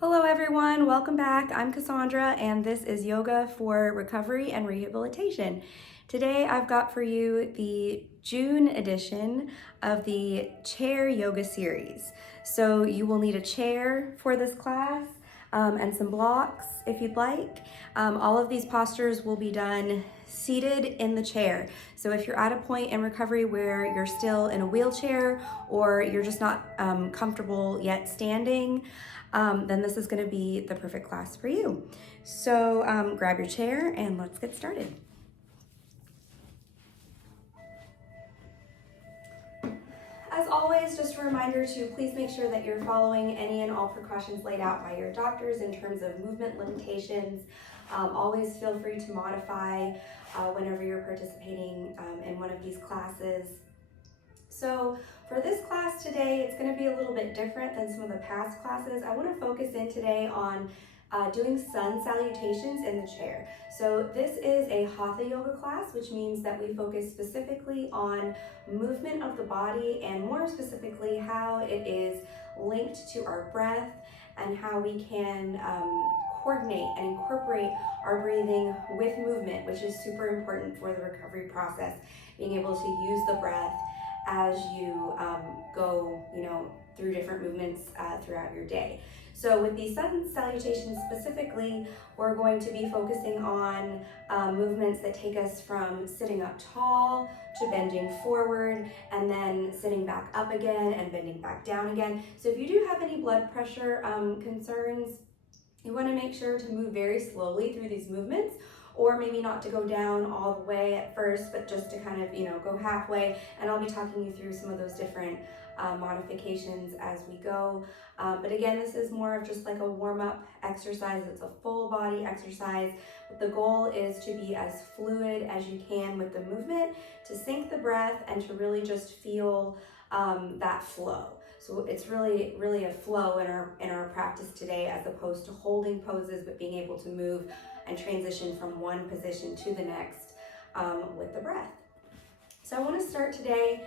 Hello everyone, welcome back. I'm Cassandra and this is Yoga for Recovery and Rehabilitation. Today I've got for you the June edition of the Chair Yoga series. So you will need a chair for this class and some blocks if you'd like. All of these postures will be done seated in the chair. So if you're at a point in recovery where you're still in a wheelchair or you're just not comfortable yet standing, then this is going to be the perfect class for you. So grab your chair and let's get started. As always, just a reminder to please make sure that you're following any and all precautions laid out by your doctors in terms of movement limitations. Always feel free to modify whenever you're participating in one of these classes. So for this class today, it's going to be a little bit different than some of the past classes. I want to focus in today on doing sun salutations in the chair. So this is a Hatha yoga class, which means that we focus specifically on movement of the body and more specifically how it is linked to our breath and how we can coordinate and incorporate our breathing with movement, which is super important for the recovery process, being able to use the breath as you go, through different movements throughout your day. So with the sun salutations specifically, we're going to be focusing on movements that take us from sitting up tall to bending forward and then sitting back up again and bending back down again. So if you do have any blood pressure concerns, you want to make sure to move very slowly through these movements, or maybe not to go down all the way at first, but just to kind of, go halfway. And I'll be talking you through some of those different modifications as we go. But again, this is more of just like a warm-up exercise. It's a full body exercise. But the goal is to be as fluid as you can with the movement, to sync the breath, and to really just feel that flow. So it's really a flow in our practice today, as opposed to holding poses, but being able to move and transition from one position to the next with the breath. So I want to start today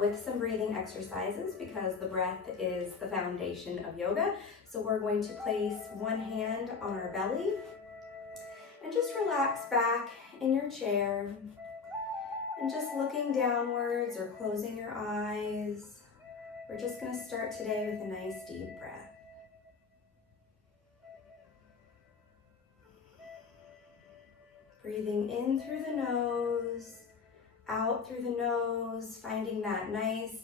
with some breathing exercises because the breath is the foundation of yoga. So we're going to place one hand on our belly and just relax back in your chair and just looking downwards or closing your eyes. We're just going to start today with a nice deep breath. Breathing in through the nose, out through the nose, finding that nice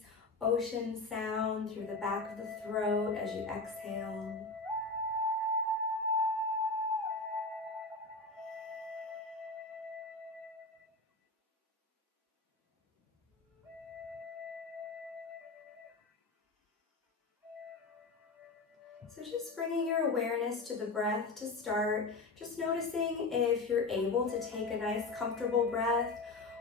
ocean sound through the back of the throat as you exhale. So just bringing your awareness to the breath to start, just noticing if you're able to take a nice comfortable breath,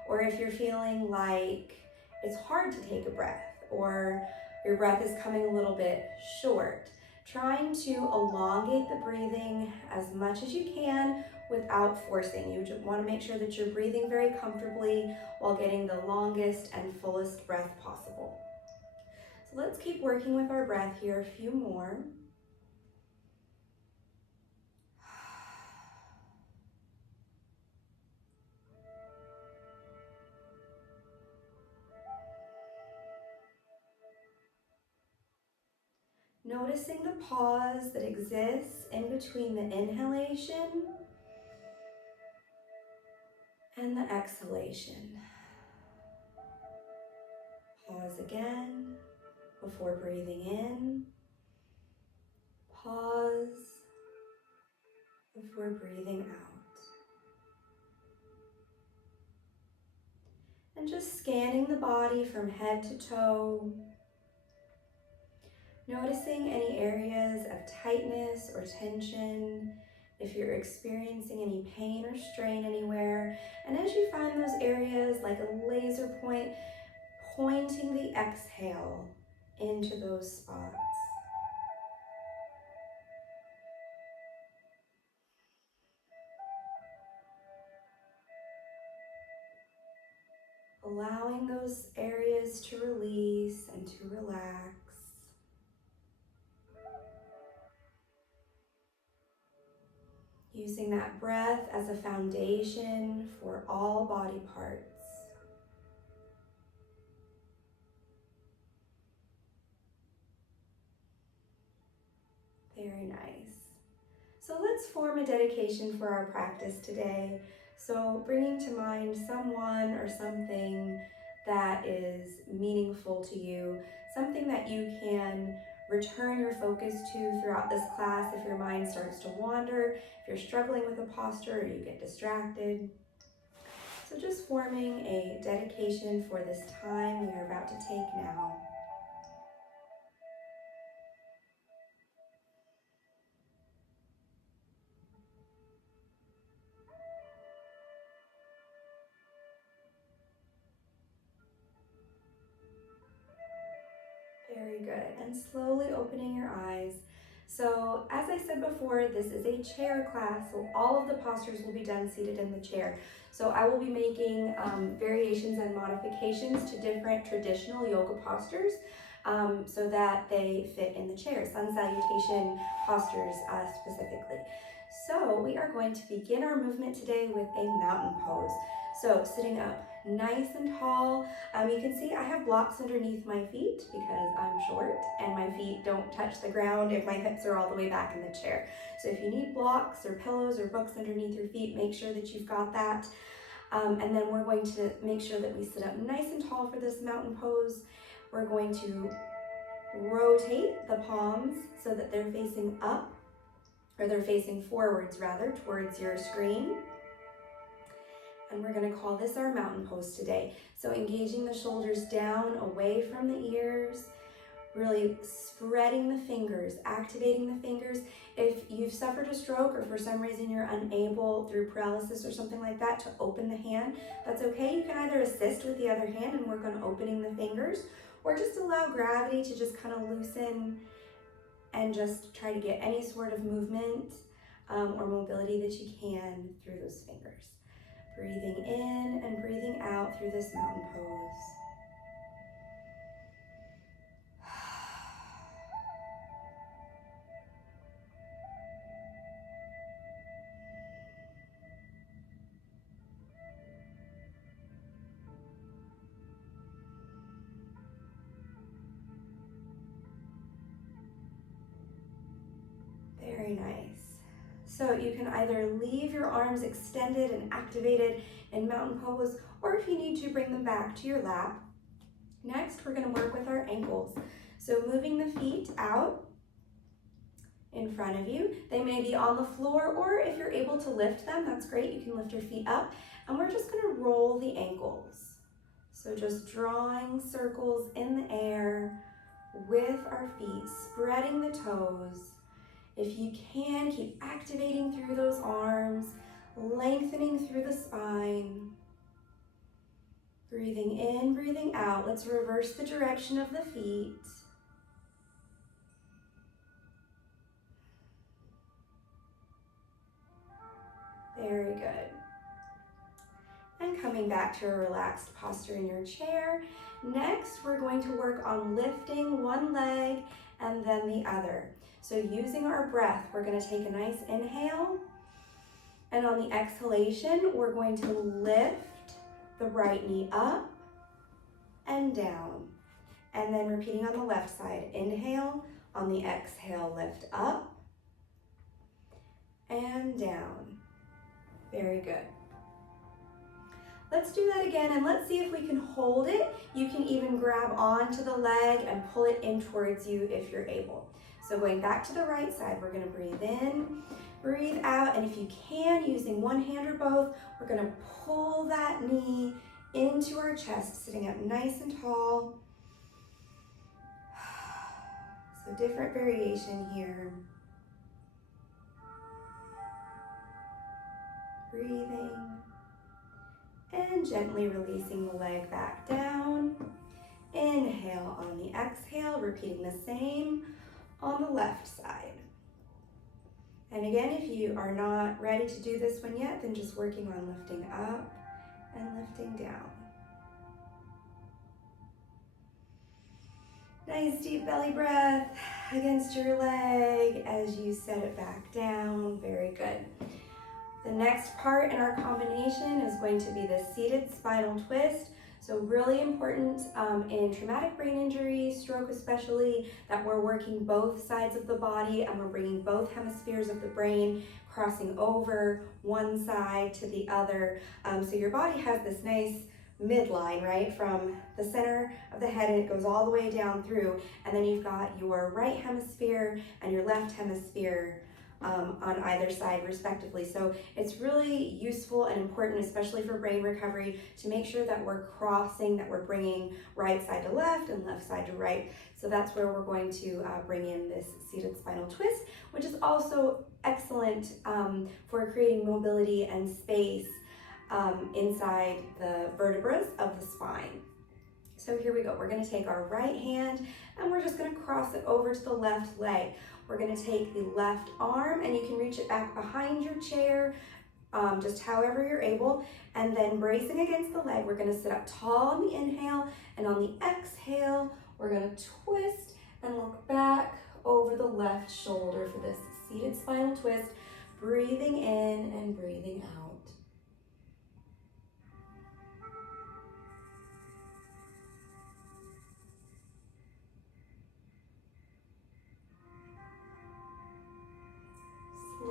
or if you're feeling like it's hard to take a breath, or your breath is coming a little bit short. Trying to elongate the breathing as much as you can without forcing. You just want to make sure that you're breathing very comfortably while getting the longest and fullest breath possible. So let's keep working with our breath here, a few more. Noticing the pause that exists in between the inhalation and the exhalation. Pause again before breathing in. Pause before breathing out. And just scanning the body from head to toe. Noticing any areas of tightness or tension, if you're experiencing any pain or strain anywhere. And as you find those areas, like a laser point, pointing the exhale into those spots. Allowing those areas to release and to relax. Using that breath as a foundation for all body parts. Very nice. So let's form a dedication for our practice today. So bringing to mind someone or something that is meaningful to you, something that you can return your focus to throughout this class if your mind starts to wander, if you're struggling with a posture or you get distracted. So just forming a dedication for this time we are about to take now. Very good. And slowly opening your eyes. So as I said before, this is a chair class, so all of the postures will be done seated in the chair. So I will be making variations and modifications to different traditional yoga postures so that they fit in the chair, sun salutation postures specifically. So we are going to begin our movement today with a mountain pose. So sitting up nice and tall. You can see I have blocks underneath my feet because I'm short and my feet don't touch the ground if my hips are all the way back in the chair. So if you need blocks or pillows or books underneath your feet, make sure that you've got that. And then we're going to make sure that we sit up nice and tall for this mountain pose. We're going to rotate the palms so that they're facing up, or they're facing forwards rather, towards your screen. And we're going to call this our mountain pose today. So engaging the shoulders down, away from the ears, really spreading the fingers, activating the fingers. If you've suffered a stroke or for some reason you're unable through paralysis or something like that to open the hand, that's okay. You can either assist with the other hand and work on opening the fingers, or just allow gravity to just kind of loosen and just try to get any sort of movement or mobility that you can through those fingers. Breathing in and breathing out through this mountain pose. Very nice. So you can either leave your arms extended and activated in mountain pose, or if you need to, bring them back to your lap. Next, we're going to work with our ankles. So moving the feet out in front of you. They may be on the floor, or if you're able to lift them, that's great. You can lift your feet up, and we're just going to roll the ankles. So just drawing circles in the air with our feet, spreading the toes. If you can, keep activating through those arms, lengthening through the spine. Breathing in, breathing out. Let's reverse the direction of the feet. Very good. And coming back to a relaxed posture in your chair. Next, we're going to work on lifting one leg and then the other. So using our breath, we're going to take a nice inhale. And on the exhalation, we're going to lift the right knee up and down. And then repeating on the left side. Inhale, on the exhale, lift up and down. Very good. Let's do that again, and let's see if we can hold it. You can even grab onto the leg and pull it in towards you if you're able. So going back to the right side, we're going to breathe in, breathe out, and if you can, using one hand or both, we're going to pull that knee into our chest, sitting up nice and tall. So different variation here. Breathing. And gently releasing the leg back down. Inhale on the exhale, repeating the same on the left side. And again, if you are not ready to do this one yet, then just working on lifting up and lifting down. Nice deep belly breath against your leg as you set it back down. Very good. The next part in our combination is going to be the seated spinal twist. So really important in traumatic brain injury, stroke especially, that we're working both sides of the body and we're bringing both hemispheres of the brain, crossing over one side to the other. So your body has this nice midline, right, from the center of the head, and it goes all the way down through, and then you've got your right hemisphere and your left hemisphere on either side respectively. So it's really useful and important, especially for brain recovery, to make sure that we're crossing, that we're bringing right side to left and left side to right. So that's where we're going to bring in this seated spinal twist, which is also excellent for creating mobility and space inside the vertebrae of the spine. So here we go. We're going to take our right hand and we're just going to cross it over to the left leg. We're going to take the left arm and you can reach it back behind your chair, just however you're able, and then bracing against the leg, we're going to sit up tall on the inhale, and on the exhale, we're going to twist and look back over the left shoulder for this seated spinal twist, breathing in and breathing out.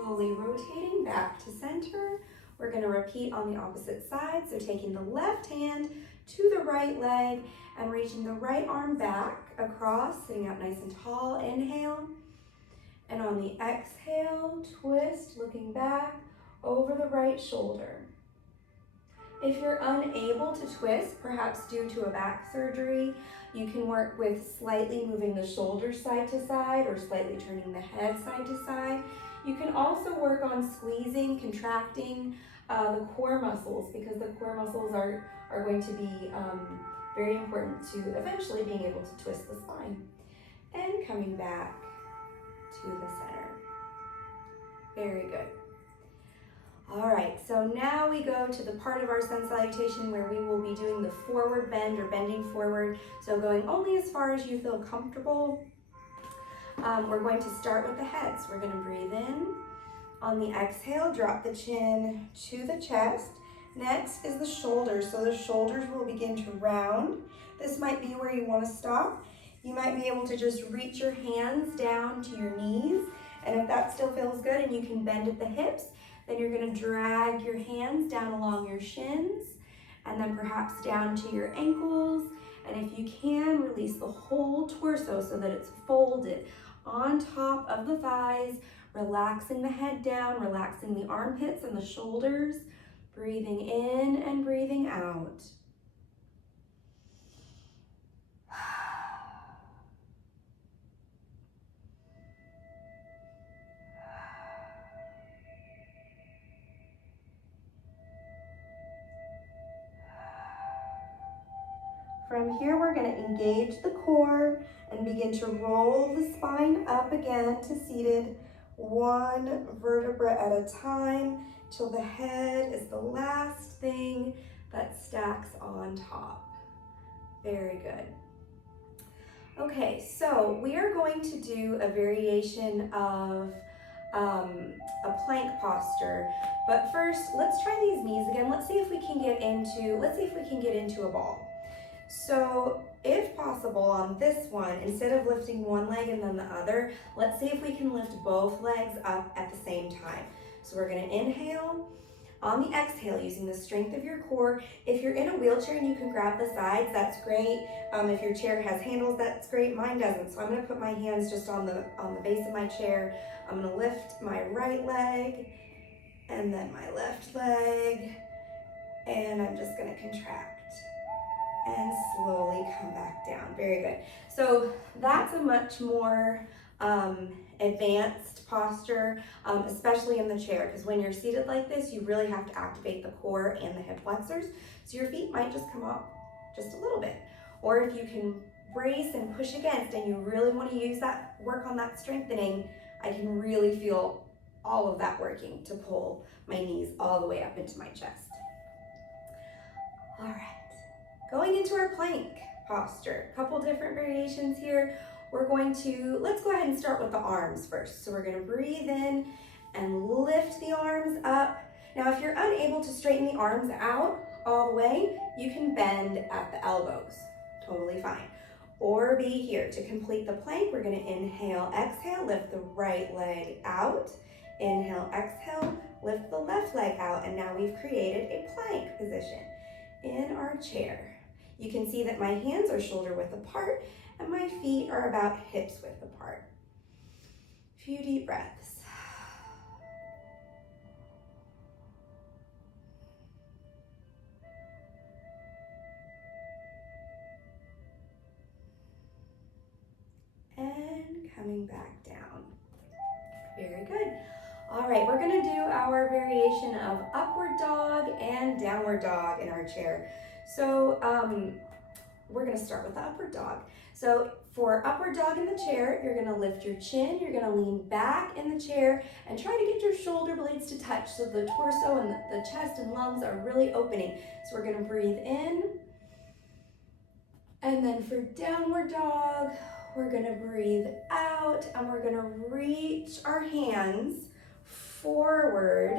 Slowly rotating back to center. We're going to repeat on the opposite side. So taking the left hand to the right leg and reaching the right arm back across, sitting up nice and tall. Inhale. And on the exhale, twist, looking back over the right shoulder. If you're unable to twist, perhaps due to a back surgery, you can work with slightly moving the shoulders side to side or slightly turning the head side to side. You can also work on squeezing, contracting the core muscles, because the core muscles are going to be very important to eventually being able to twist the spine. And coming back to the center. Very good. All right, so now we go to the part of our sun salutation where we will be doing the forward bend or bending forward. So going only as far as you feel comfortable. We're going to start with the head. So we're going to breathe in. On the exhale, drop the chin to the chest. Next is the shoulders. So the shoulders will begin to round. This might be where you want to stop. You might be able to just reach your hands down to your knees. And if that still feels good and you can bend at the hips, then you're going to drag your hands down along your shins and then perhaps down to your ankles. And if you can, release the whole torso so that it's folded on top of the thighs, relaxing the head down, relaxing the armpits and the shoulders, breathing in and breathing out. From here, we're going to engage the core and begin to roll the spine up again to seated, one vertebra at a time, till the head is the last thing that stacks on top. Very good. Okay, so we are going to do a variation of a plank posture, but first let's try these knees again. Let's see if we can get into a ball. So if possible on this one, instead of lifting one leg and then the other, let's see if we can lift both legs up at the same time. So we're going to inhale. On the exhale, using the strength of your core. If you're in a wheelchair and you can grab the sides, that's great. If your chair has handles, that's great. Mine doesn't, so I'm going to put my hands just on the base of my chair. I'm going to lift my right leg and then my left leg, and I'm just going to contract and slowly come back down. Very good. So that's a much more advanced posture, especially in the chair, because when you're seated like this, you really have to activate the core and the hip flexors. So your feet might just come up just a little bit. Or if you can brace and push against and you really want to use that, work on that strengthening, I can really feel all of that working to pull my knees all the way up into my chest. All right. Going into our plank posture, a couple different variations here. Let's go ahead and start with the arms first. So we're going to breathe in and lift the arms up. Now, if you're unable to straighten the arms out all the way, you can bend at the elbows, totally fine. Or be here. To complete the plank, we're gonna inhale, exhale, lift the right leg out. Inhale, exhale, lift the left leg out, and now we've created a plank position in our chair. You can see that my hands are shoulder width apart and my feet are about hips width apart. A few deep breaths. And coming back down. Very good. All right, we're gonna do our variation of upward dog and downward dog in our chair. So we're gonna start with the upward dog. So for upward dog in the chair, you're gonna lift your chin, you're gonna lean back in the chair and try to get your shoulder blades to touch so the torso and the chest and lungs are really opening. So we're gonna breathe in. And then for downward dog, we're gonna breathe out and we're gonna reach our hands forward.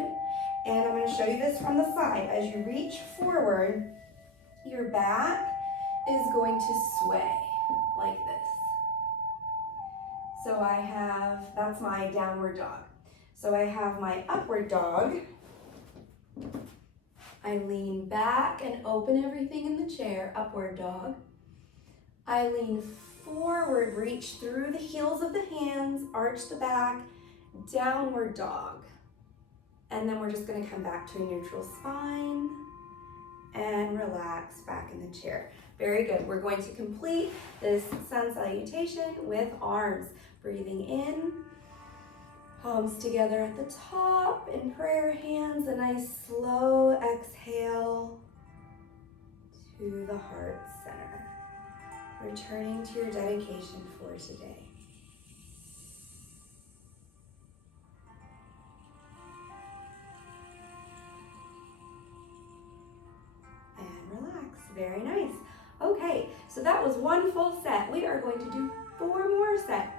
And I'm gonna show you this from the side. As you reach forward, your back is going to sway like this. So I have, that's my downward dog. So I have my upward dog. I lean back and open everything in the chair, upward dog. I lean forward, reach through the heels of the hands, arch the back, downward dog. And then we're just gonna come back to a neutral spine and relax back in the chair. Very good. We're going to complete this sun salutation with arms. Breathing in, palms together at the top in prayer hands, a nice slow exhale to the heart center. Returning to your dedication for today. And relax. Very nice. Okay, so that was one full set. We are going to do 4 more sets.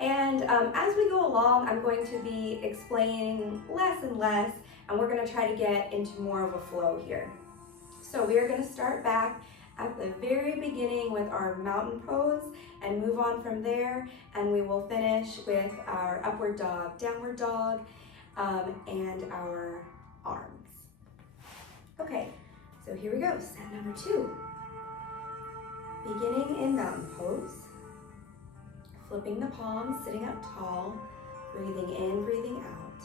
And as we go along, I'm going to be explaining less and less, and we're going to try to get into more of a flow here. So we are going to start back at the very beginning with our mountain pose and move on from there, and we will finish with our upward dog, downward dog, and our arms. Okay, so here we go, set number 2. Beginning in mountain pose, flipping the palms, sitting up tall, breathing in, breathing out.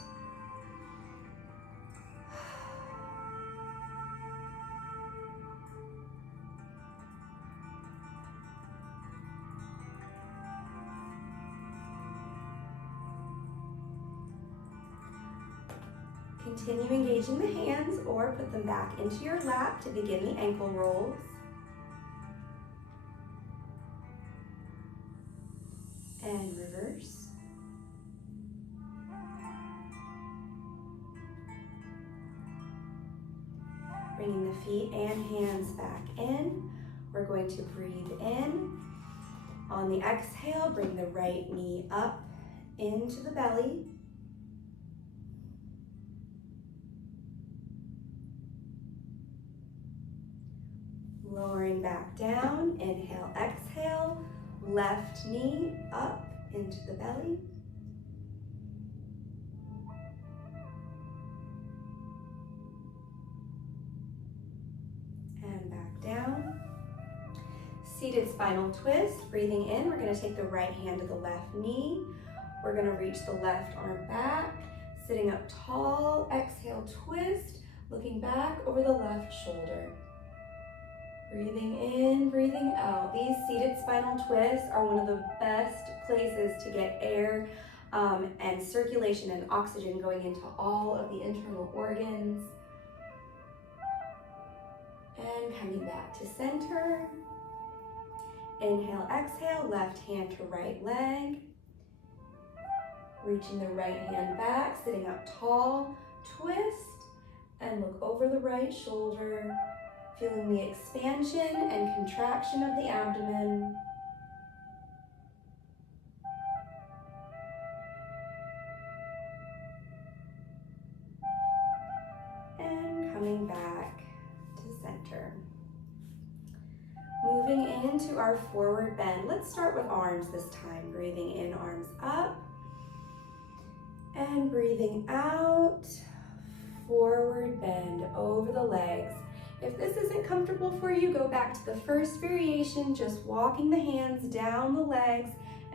Continue engaging the hands or put them back into your lap to begin the ankle rolls. And reverse. Bringing the feet and hands back in. We're going to breathe in. On the exhale, bring the right knee up into the belly. Lowering back down, inhale, exhale, left knee up into the belly. And back down. Seated spinal twist, breathing in, we're gonna take the right hand to the left knee. We're gonna reach the left arm back, sitting up tall, exhale, twist, looking back over the left shoulder. Breathing in, breathing out. These seated spinal twists are one of the best places to get air and circulation and oxygen going into all of the internal organs. And coming back to center. Inhale, exhale, left hand to right leg. Reaching the right hand back, sitting up tall, twist, and look over the right shoulder. Feeling the expansion and contraction of the abdomen. into our forward bend. Let's start with arms this time. Breathing in, arms up. And breathing out, forward bend over the legs. If this isn't comfortable for you, go back to the first variation, just walking the hands down the legs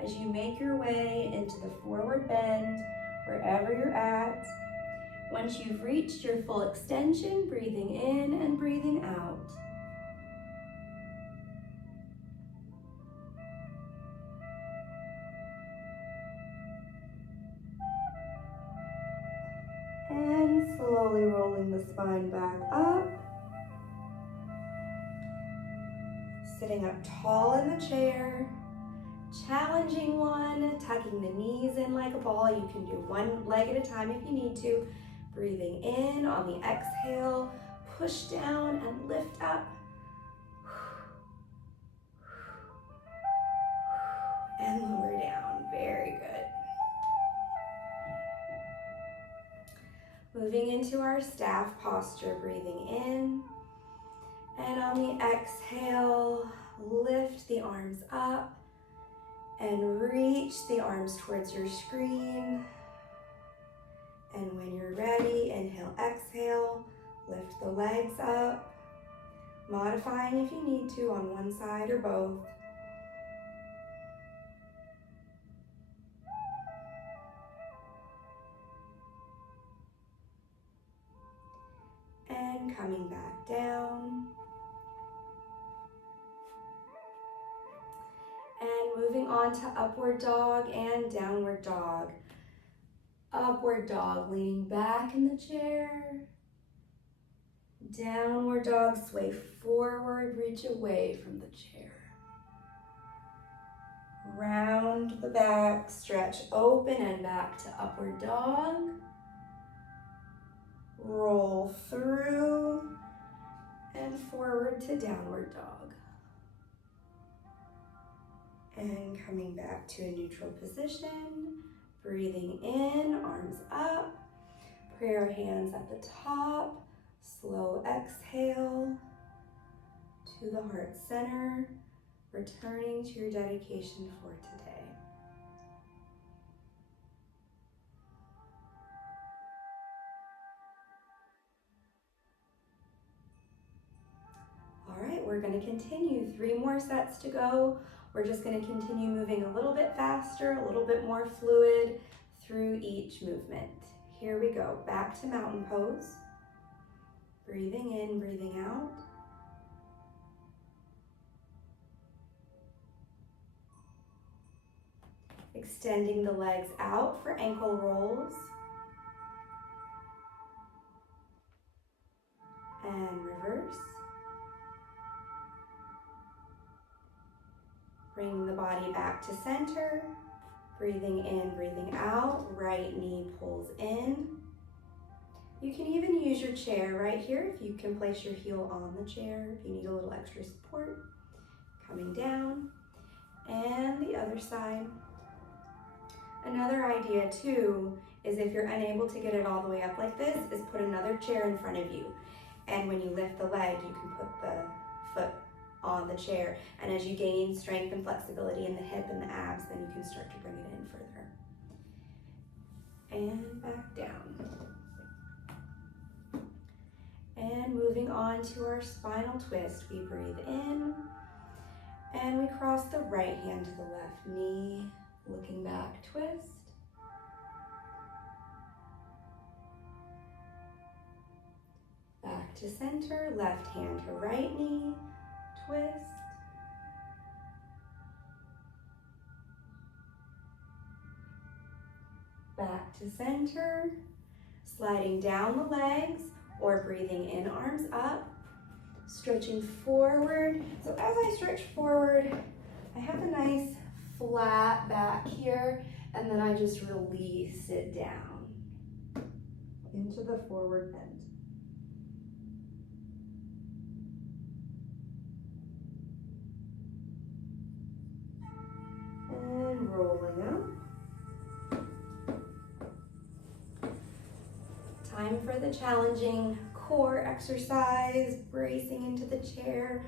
as you make your way into the forward bend, wherever you're at. Once you've reached your full extension, breathing in and breathing out. And slowly rolling the spine back up. Sitting up tall in the chair. Challenging one, tucking the knees in like a ball. You can do one leg at a time if you need to. Breathing in on the exhale, push down and lift up. And lower down, very good. Moving into our staff posture, breathing in. And on the exhale, lift the arms up and reach the arms towards your screen. And when you're ready, inhale, exhale, lift the legs up, modifying if you need to on one side or both. And coming back down. And moving on to upward dog and downward dog. Upward dog, leaning back in the chair. Downward dog, sway forward, reach away from the chair. Round the back, stretch open and back to upward dog. Roll through and forward to downward dog. And coming back to a neutral position. Breathing in, arms up, prayer hands at the top, slow exhale to the heart center, returning to your dedication for today. All right, we're going to continue. 3 more sets to go. We're just going to continue moving a little bit faster, a little bit more fluid through each movement. Here we go. Back to mountain pose. Breathing in, breathing out. Extending the legs out for ankle rolls. And reverse. Bringing the body back to center. Breathing in, breathing out. Right knee pulls in. You can even use your chair right here if you can place your heel on the chair if you need a little extra support. Coming down. And the other side. Another idea too is if you're unable to get it all the way up like this, is put another chair in front of you. And when you lift the leg, you can put the foot on the chair. And as you gain strength and flexibility in the hip and the abs, then you can start to bring it in further. And back down. And moving on to our spinal twist, we breathe in and we cross the right hand to the left knee, looking back, twist. Back to center, left hand to right knee, twist. Back to center, sliding down the legs or breathing in, arms up, stretching forward. So as I stretch forward, I have a nice flat back here, and then I just release it down into the forward bend. And rolling up. Time for the challenging core exercise, bracing into the chair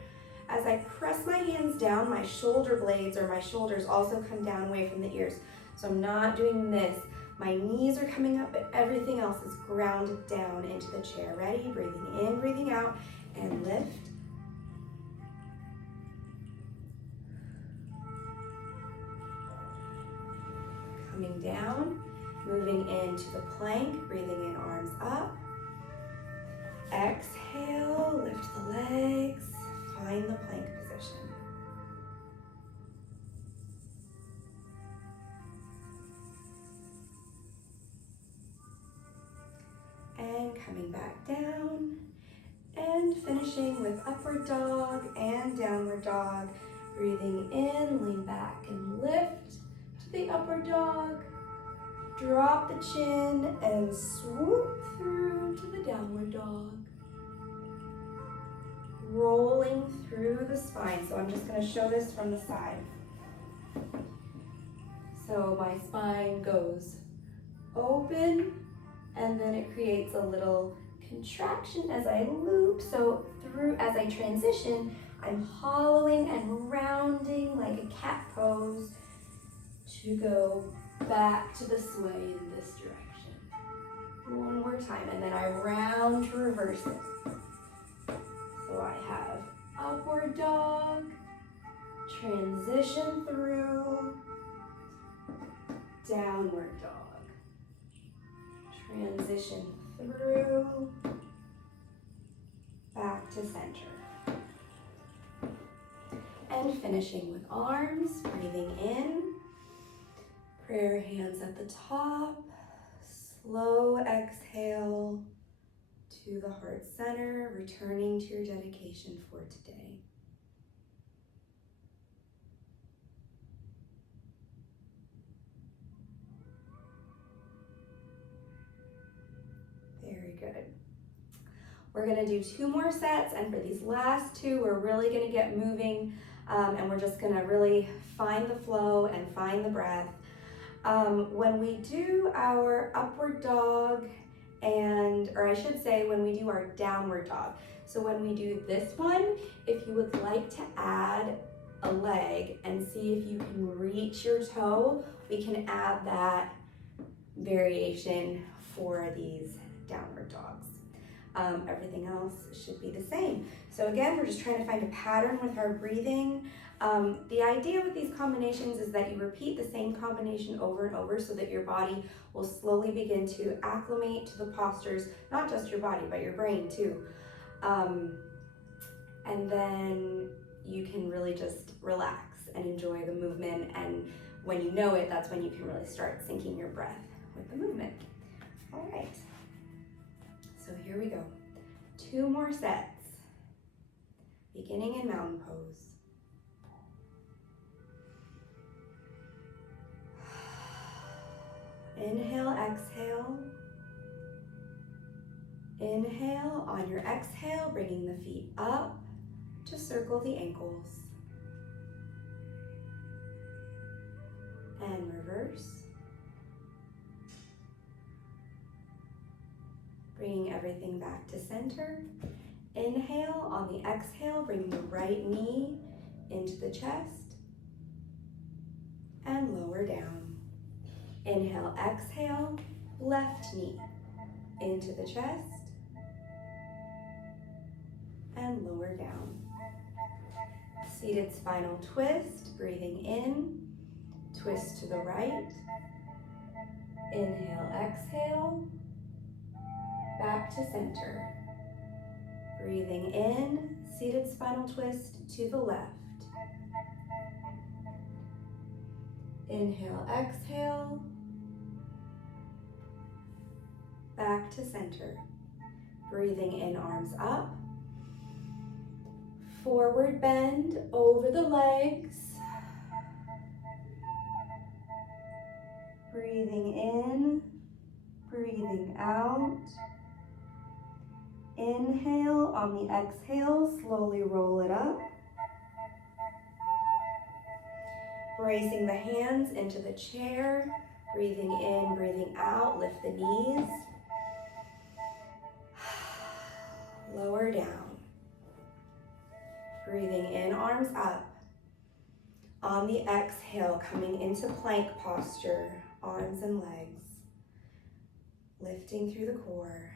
As I press my hands down, my shoulder blades or my shoulders also come down away from the ears. So I'm not doing this. My knees are coming up, but everything else is grounded down into the chair. Ready? Breathing in, breathing out, and lift. Coming down, moving into the plank, breathing in, arms up. Exhale, lift the legs, find the plank position. And coming back down, and finishing with upward dog and downward dog. Breathing in, lean back and lift to the upward dog. Drop the chin and swoop through to the downward dog. Rolling through the spine. So I'm just going to show this from the side. So my spine goes open, and then it creates a little contraction as I loop. So as I transition, I'm hollowing and rounding like a cat pose to go back to the sway in this direction. One more time, and then I round to reverse it. So I have upward dog, transition through, downward dog, transition through, back to center. And finishing with arms, breathing in, prayer hands at the top, slow exhale to the heart center, returning to your dedication for today. Very good. We're gonna do 2 more sets, and for these last 2, we're really gonna get moving, and we're just gonna really find the flow and find the breath. When we do our upward dog, or I should say when we do our downward dog. So when we do this one, if you would like to add a leg and see if you can reach your toe, we can add that variation for these downward dogs. Everything else should be the same. So again, we're just trying to find a pattern with our breathing. The idea with these combinations is that you repeat the same combination over and over so that your body will slowly begin to acclimate to the postures, not just your body, but your brain too. And then you can really just relax and enjoy the movement. And when you know it, that's when you can really start syncing your breath with the movement. All right, so here we go. 2 more sets, beginning in mountain pose. Inhale, exhale. Inhale, on your exhale, bringing the feet up to circle the ankles. And reverse. Bringing everything back to center. Inhale, on the exhale, bring the right knee into the chest and lower down. Inhale, exhale, left knee into the chest and lower down. Seated spinal twist, breathing in, twist to the right. Inhale, exhale, back to center. Breathing in, seated spinal twist to the left. Inhale, exhale, back to center. Breathing in, arms up. Forward bend over the legs. Breathing in, breathing out. Inhale, on the exhale, slowly roll it up. Bracing the hands into the chair, breathing in, breathing out, lift the knees. Lower down. Breathing in, arms up. On the exhale, coming into plank posture, arms and legs. Lifting through the core.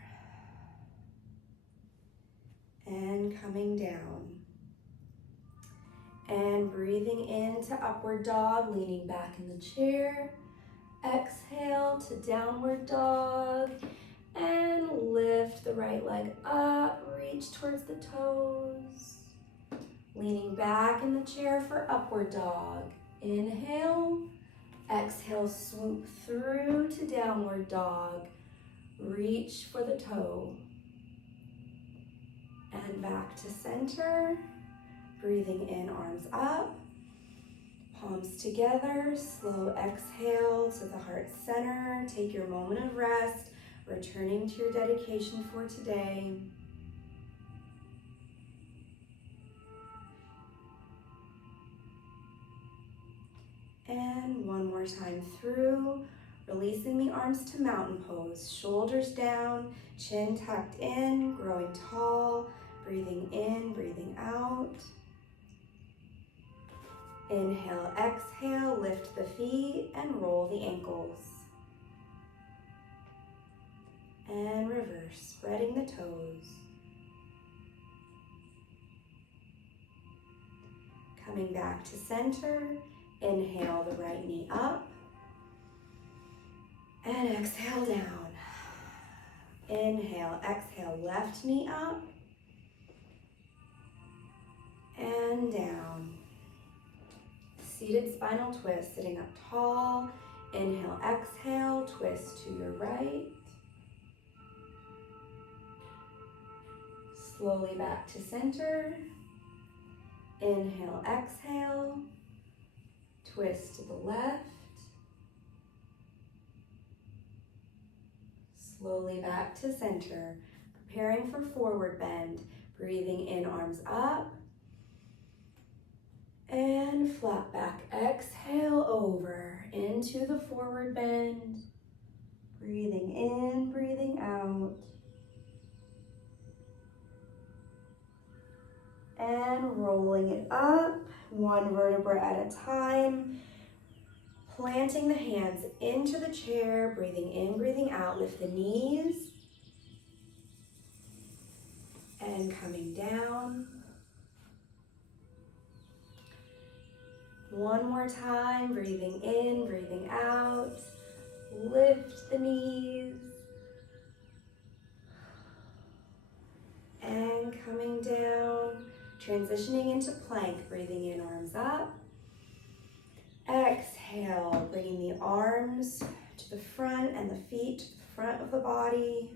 And coming down. And breathing into upward dog, leaning back in the chair. Exhale to downward dog. And lift the right leg up, reach towards the toes. Leaning back in the chair for upward dog. Inhale, exhale, swoop through to downward dog. Reach for the toe. And back to center. Breathing in, arms up. Palms together, slow exhale to the heart center. Take your moment of rest, returning to your dedication for today. And one more time through, releasing the arms to mountain pose. Shoulders down, chin tucked in, growing tall. Breathing in, breathing out. Inhale, exhale, lift the feet and roll the ankles. And reverse, spreading the toes. Coming back to center. Inhale the right knee up. And exhale down. Inhale, exhale, left knee up. And down. Seated spinal twist, sitting up tall. Inhale, exhale, twist to your right. Slowly back to center. Inhale, exhale, twist to the left. Slowly back to center, preparing for forward bend. Breathing in, arms up. And flat back, exhale over into the forward bend. Breathing in, breathing out. And rolling it up, one vertebra at a time. Planting the hands into the chair, breathing in, breathing out. Lift the knees. And coming down. One more time, breathing in, breathing out. Lift the knees. And coming down. Transitioning into plank, breathing in, arms up. Exhale, bringing the arms to the front and the feet to the front of the body.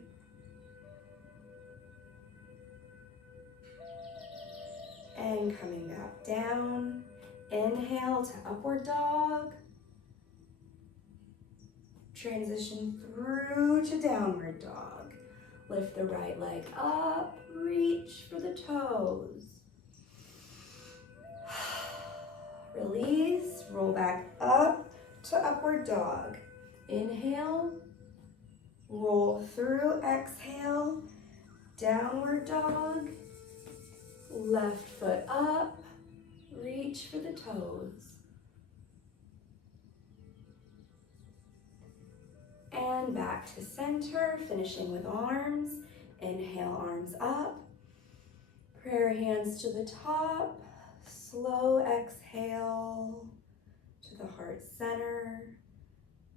And coming back down. Inhale to upward dog. Transition through to downward dog. Lift the right leg up, reach for the toes. Release, roll back up to upward dog. Inhale, roll through, exhale, downward dog. Left foot up, reach for the toes. And back to center, finishing with arms. Inhale, arms up. Prayer hands to the top. Slow exhale to the heart center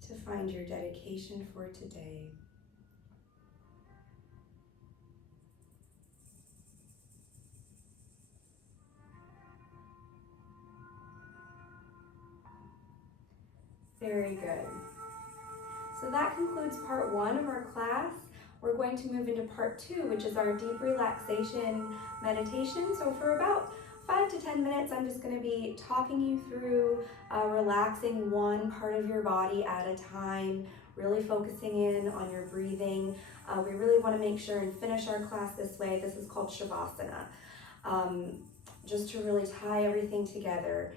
to find your dedication for today. Very good. So that concludes part 1 of our class. We're going to move into part 2, which is our deep relaxation meditation. So for about 5 to 10 minutes, I'm just going to be talking you through relaxing one part of your body at a time, really focusing in on your breathing. We really want to make sure and finish our class this way. This is called Shavasana. Just to really tie everything together,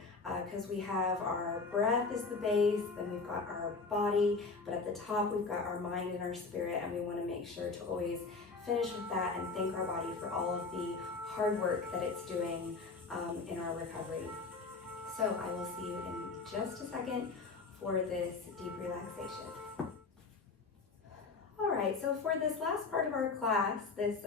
because we have our breath as the base, then we've got our body, but at the top we've got our mind and our spirit, and we want to make sure to always finish with that and thank our body for all of the hard work that it's doing in our recovery. So I will see you in just a second for this deep relaxation. All right, so for this last part of our class, this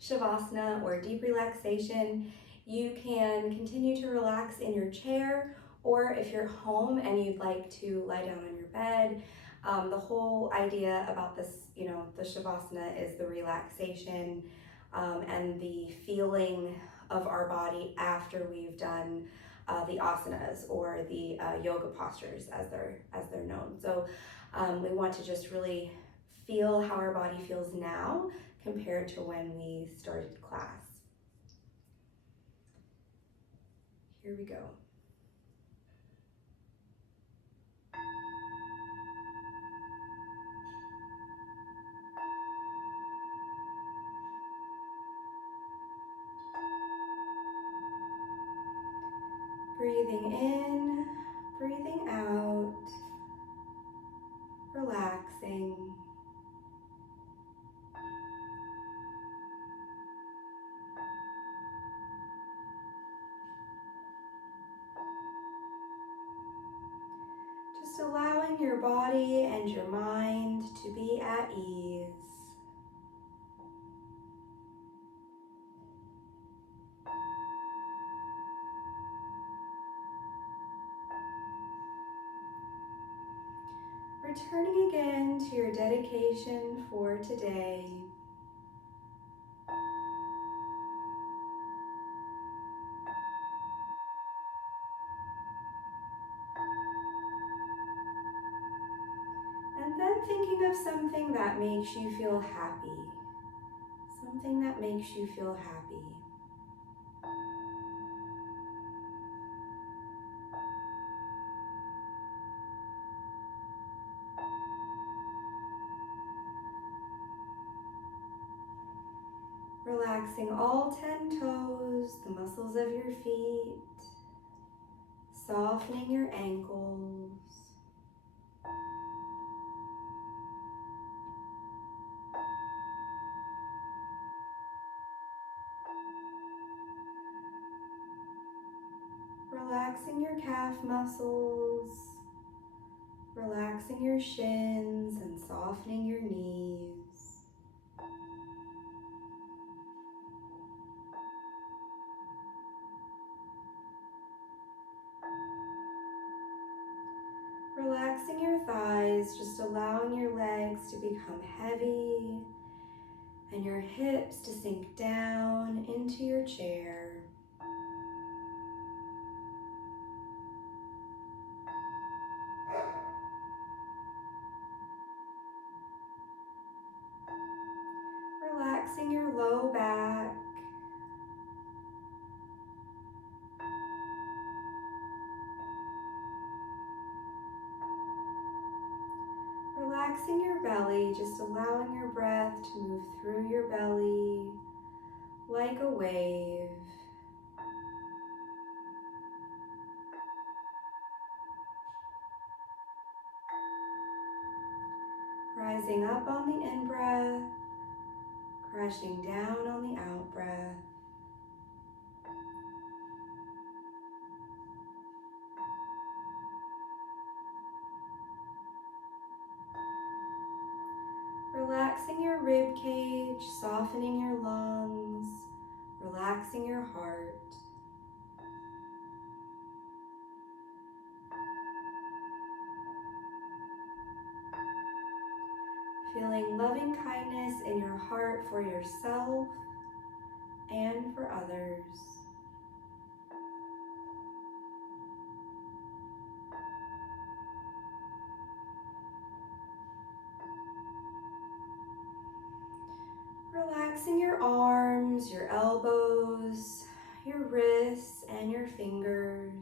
Shavasana or deep relaxation, you can continue to relax in your chair, or if you're home and you'd like to lie down on your bed. The whole idea about this, the Shavasana is the relaxation and the feeling of our body after we've done the asanas or the yoga postures as they're known. So we want to just really feel how our body feels now compared to when we started class. Here we go. Breathing in, breathing out, relaxing. Just allowing your body and your mind to be at ease. Returning again to your dedication for today. And then thinking of something that makes you feel happy. Something that makes you feel happy. Relaxing all 10 toes, the muscles of your feet, softening your ankles. Relaxing your calf muscles, relaxing your shins and softening your knees. Relaxing your thighs, just allowing your legs to become heavy and your hips to sink down into your chair. Relaxing your low back. Relaxing your belly, just allowing your breath to move through your belly like a wave. Rising up on the in-breath, crashing down on the out-breath. Relaxing your rib cage, softening your lungs, relaxing your heart. Feeling loving kindness in your heart for yourself and for others. Relaxing your arms, your elbows, your wrists, and your fingers.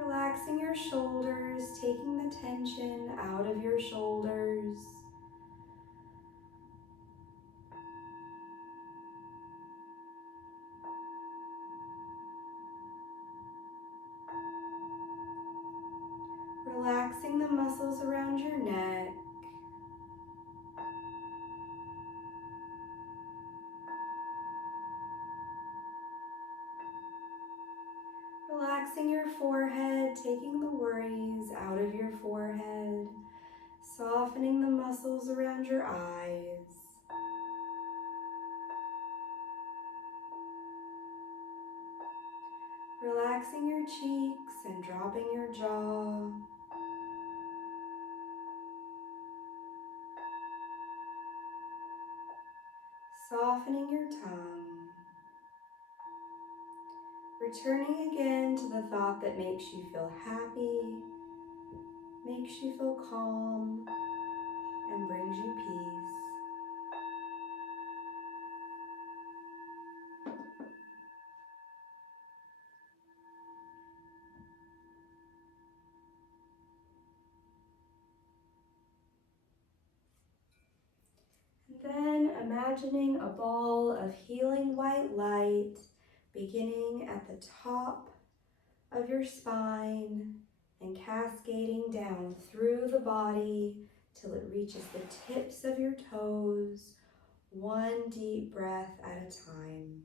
Relaxing your shoulders, taking the tension out of your shoulders. Relaxing the muscles around your neck. Relaxing your forehead, taking the worries out of your forehead. Softening the muscles around your eyes. Relaxing your cheeks and dropping your jaw. Softening your tongue. Returning again to the thought that makes you feel happy, makes you feel calm, and brings you peace. Then imagining a ball of healing white light beginning at the top of your spine and cascading down through the body till it reaches the tips of your toes, one deep breath at a time.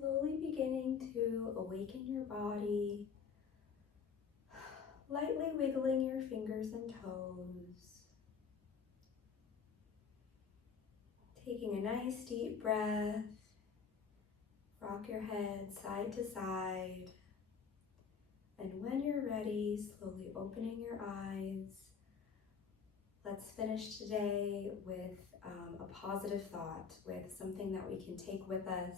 Slowly beginning to awaken your body, lightly wiggling your fingers and toes. Taking a nice deep breath, rock your head side to side, and when you're ready, slowly opening your eyes. Let's finish today with a positive thought, with something that we can take with us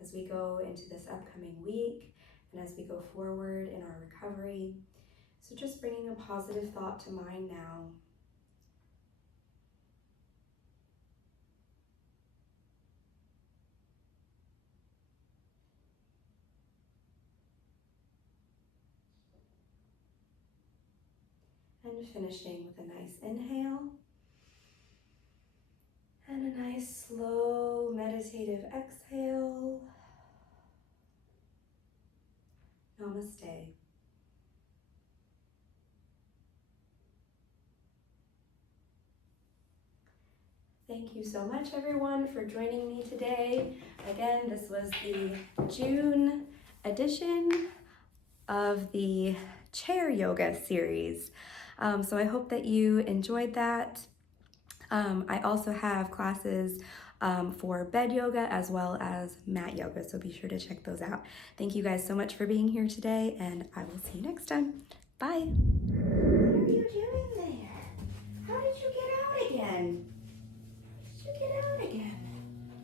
as we go into this upcoming week and as we go forward in our recovery. So just bringing a positive thought to mind now. And finishing with a nice inhale and a nice slow meditative exhale. Namaste. Thank you so much, everyone, for joining me today. Again, this was the June edition of the chair yoga series. So I hope that you enjoyed that. I also have classes for bed yoga as well as mat yoga, so be sure to check those out. Thank you guys so much for being here today, and I will see you next time. Bye. What are you doing there? How did you get out again? How did you get out again?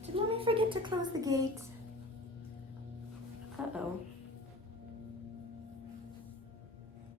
Did Mommy forget to close the gate?